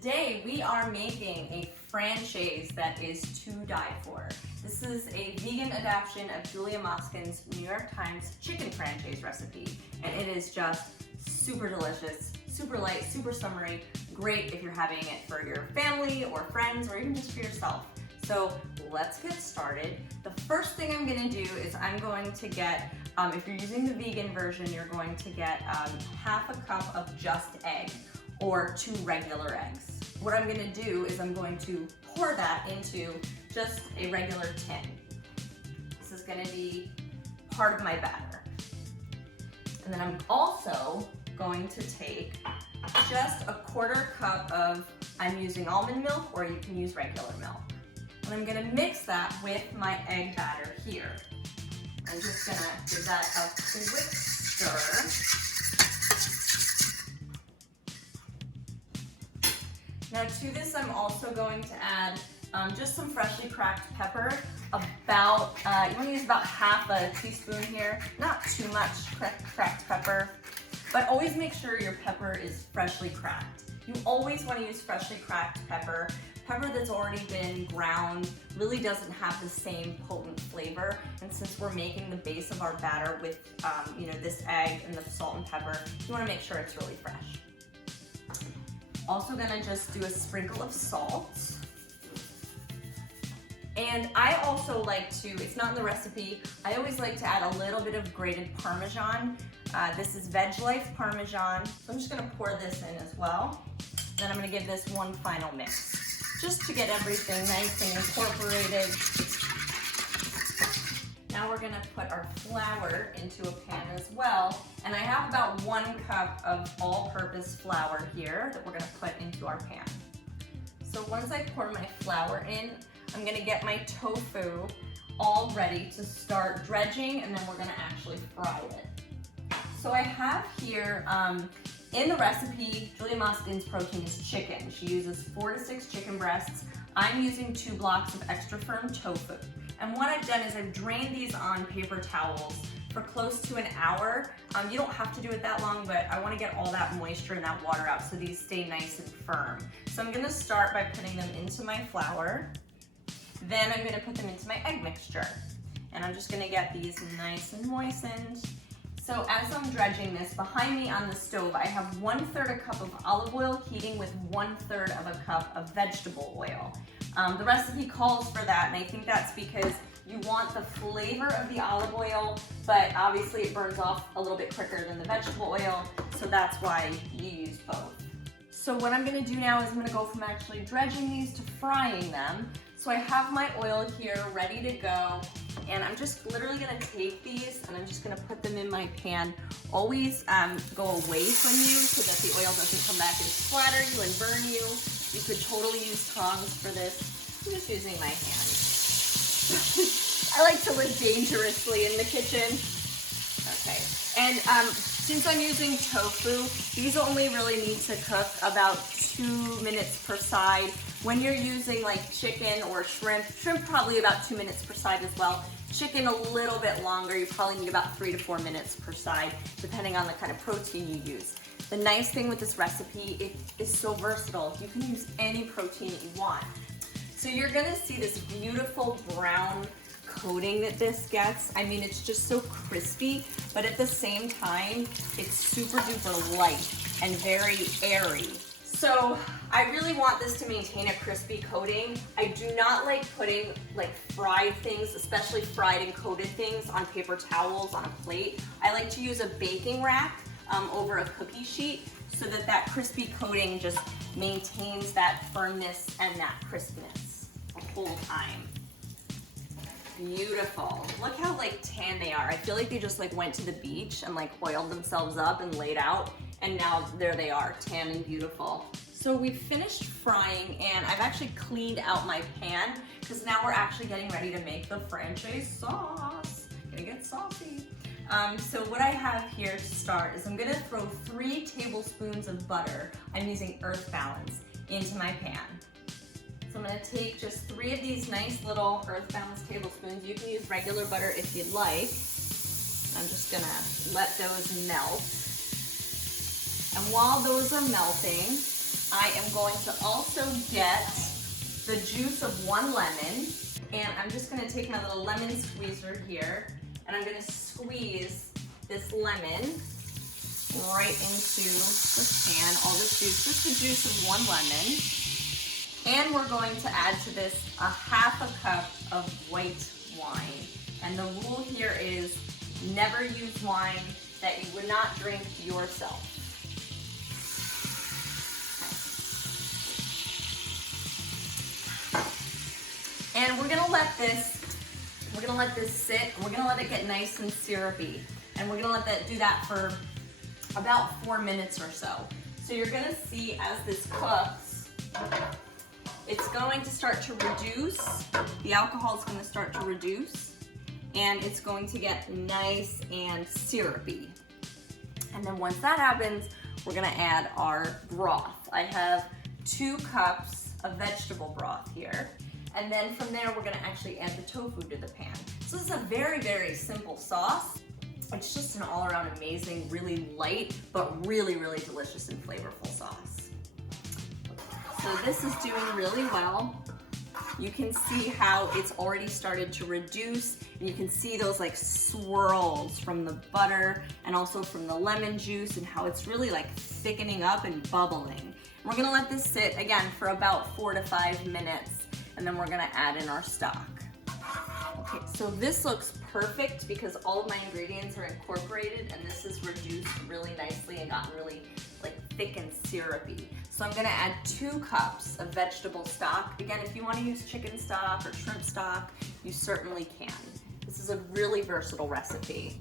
Today we are making a franchise that is to die for. This is a vegan adaptation of Julia Moskin's New York Times chicken franchise recipe, and it is just super delicious, super light, super summery, great if you're having it for your family or friends or even just for yourself. So let's get started. The first thing I'm gonna do is I'm going to get, if you're using the vegan version, you're going to get half a cup of just egg or 2 regular eggs. What I'm gonna do is I'm going to pour that into just a regular tin. This is gonna be part of my batter. And then I'm also going to take just a 1/4 cup of, I'm using almond milk or you can use regular milk. And I'm gonna mix that with my egg batter here. I'm just gonna give that a quick stir. Now to this, I'm also going to add just some freshly cracked pepper. You wanna use about half a teaspoon here. Not too much cracked pepper, but always make sure your pepper is freshly cracked. You always wanna use freshly cracked pepper. Pepper that's already been ground really doesn't have the same potent flavor. And since we're making the base of our batter with this egg and the salt and pepper, you wanna make sure it's really fresh. Also gonna just do a sprinkle of salt. And I also like to, it's not in the recipe, I always like to add a little bit of grated Parmesan. This is Veg Life Parmesan. So I'm just gonna pour this in as well. Then I'm gonna give this one final mix, just to get everything nice and incorporated. Now we're gonna put our flour into a pan as well. And I have about 1 cup of all-purpose flour here that we're gonna put into our pan. So once I pour my flour in, I'm gonna get my tofu all ready to start dredging, and then we're gonna actually fry it. So I have here, in the recipe, Julia Moskin's protein is chicken. She uses 4 to 6 chicken breasts. I'm using 2 blocks of extra firm tofu. And what I've done is I've drained these on paper towels for close to an hour. You don't have to do it that long, but I wanna get all that moisture and that water out so these stay nice and firm. So I'm gonna start by putting them into my flour. Then I'm gonna put them into my egg mixture. And I'm just gonna get these nice and moistened. So as I'm dredging this, behind me on the stove, I have 1/3 a cup of olive oil heating with 1/3 of a cup of vegetable oil. The recipe calls for that, and I think that's because you want the flavor of the olive oil, but obviously it burns off a little bit quicker than the vegetable oil, so that's why you use both. So what I'm gonna do now is I'm gonna go from actually dredging these to frying them. So I have my oil here ready to go, and I'm just literally gonna take these and I'm just gonna put them in my pan. Always go away from you so that the oil doesn't come back and splatter you and burn you. You could totally use tongs for this. I'm just using my hands. I like to live dangerously in the kitchen. Okay, and since I'm using tofu, these only really need to cook about 2 minutes per side. When you're using like chicken or shrimp probably about 2 minutes per side as well. Chicken a little bit longer, you probably need about 3 to 4 minutes per side, depending on the kind of protein you use. The nice thing with this recipe, it is so versatile. You can use any protein that you want. So you're gonna see this beautiful brown coating that this gets. I mean, it's just so crispy, but at the same time, it's super duper light and very airy. So I really want this to maintain a crispy coating. I do not like putting like fried things, especially fried and coated things, on paper towels on a plate. I like to use a baking rack over a cookie sheet so that that crispy coating just maintains that firmness and that crispness the whole time. Beautiful. Look how like tan they are. I feel like they just like went to the beach and like oiled themselves up and laid out, and now there they are, tan and beautiful. So we've finished frying, and I've actually cleaned out my pan because now we're actually getting ready to make the franchise sauce. Gonna get saucy. So what I have here to start is I'm gonna throw 3 tablespoons of butter, I'm using Earth Balance, into my pan. So I'm gonna take just 3 of these nice little Earth Balance tablespoons. You can use regular butter if you'd like. I'm just gonna let those melt. And while those are melting, I am going to also get the juice of 1 lemon, and I'm just gonna take my little lemon squeezer here, and I'm gonna squeeze this lemon right into the pan, all this juice, just the juice of 1 lemon. And we're going to add to this a 1/2 cup of white wine. And the rule here is never use wine that you would not drink yourself. Okay. And we're gonna let this sit, and we're gonna let it get nice and syrupy. And we're gonna let that do that for about 4 minutes or so. So you're gonna see as this cooks, it's going to start to reduce, the alcohol is going to start to reduce, and it's going to get nice and syrupy. And then once that happens, we're going to add our broth. I have 2 cups of vegetable broth here. And then from there, we're going to actually add the tofu to the pan. So this is a very, very simple sauce. It's just an all-around amazing, really light, but really, really delicious and flavorful sauce. So this is doing really well. You can see how it's already started to reduce, and you can see those like swirls from the butter and also from the lemon juice, and how it's really like thickening up and bubbling. We're gonna let this sit again for about 4 to 5 minutes, and then we're gonna add in our stock. Okay, so this looks perfect because all of my ingredients are incorporated, and this is reduced really nicely and gotten really like thick and syrupy. So I'm gonna add 2 cups of vegetable stock. Again, if you wanna use chicken stock or shrimp stock, you certainly can. This is a really versatile recipe.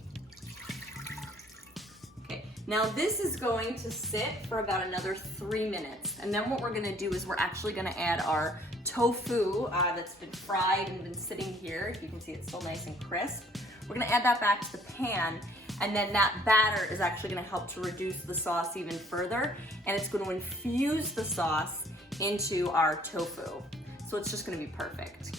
Okay, now this is going to sit for about another 3 minutes. And then what we're gonna do is we're actually gonna add our tofu that's been fried and been sitting here. You can see it's still nice and crisp. We're gonna add that back to the pan, and then that batter is actually gonna help to reduce the sauce even further, and it's gonna infuse the sauce into our tofu. So it's just gonna be perfect.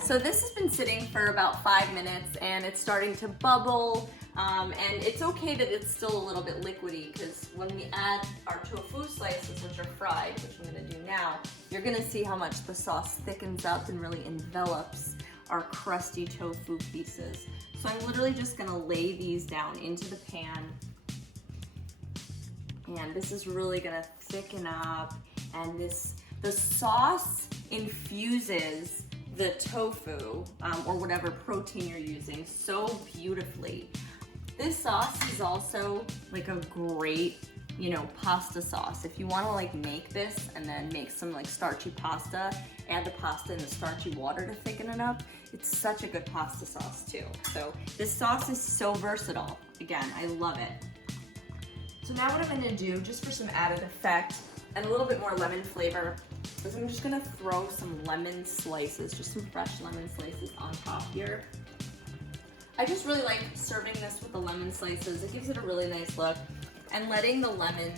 So this has been sitting for about 5 minutes, and it's starting to bubble, and it's okay that it's still a little bit liquidy, because when we add our tofu slices, which are fried, which I'm gonna do now, you're gonna see how much the sauce thickens up and really envelops our crusty tofu pieces. So I'm literally just gonna lay these down into the pan, and this is really gonna thicken up, and the sauce infuses the tofu or whatever protein you're using so beautifully. This sauce is also like a great, you know, pasta sauce. If you wanna like make this and then make some like starchy pasta, add the pasta in the starchy water to thicken it up, it's such a good pasta sauce too. So this sauce is so versatile. Again, I love it. So now what I'm gonna do, just for some added effect and a little bit more lemon flavor, is I'm just gonna throw some lemon slices, just some fresh lemon slices on top here. I just really like serving this with the lemon slices. It gives it a really nice look. And letting the lemon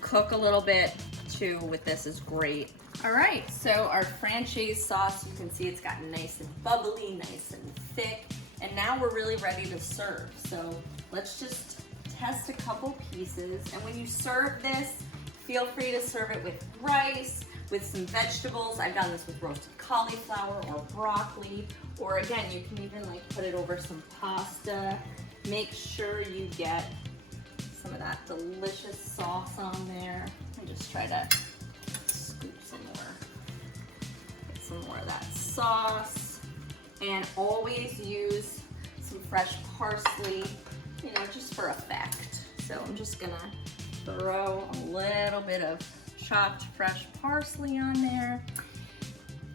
cook a little bit too with this is great. All right, so our Francese sauce, you can see it's gotten nice and bubbly, nice and thick, and now we're really ready to serve. So let's just test a couple pieces, and when you serve this, feel free to serve it with rice, with some vegetables. I've done this with roasted cauliflower or broccoli, or again, you can even like put it over some pasta. Make sure you get some of that delicious sauce on there. And just try to scoop some more. Get some more of that sauce. And always use some fresh parsley, you know, just for effect. So I'm just gonna throw a little bit of chopped fresh parsley on there.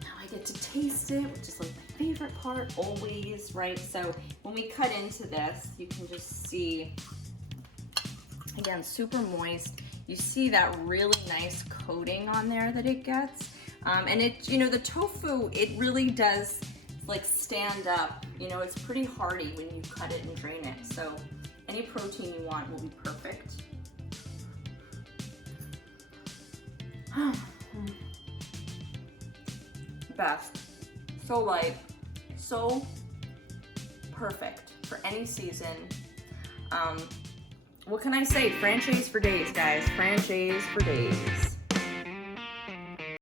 Now I get to taste it, which is like my favorite part always, right? So when we cut into this, you can just see, again, super moist. You see that really nice coating on there that it gets. And it, you know, the tofu, it really does like stand up. You know, it's pretty hearty when you cut it and drain it. So any protein you want will be perfect. Best. So light, so perfect for any season. what can I say? Francese for days, guys. Francese for days.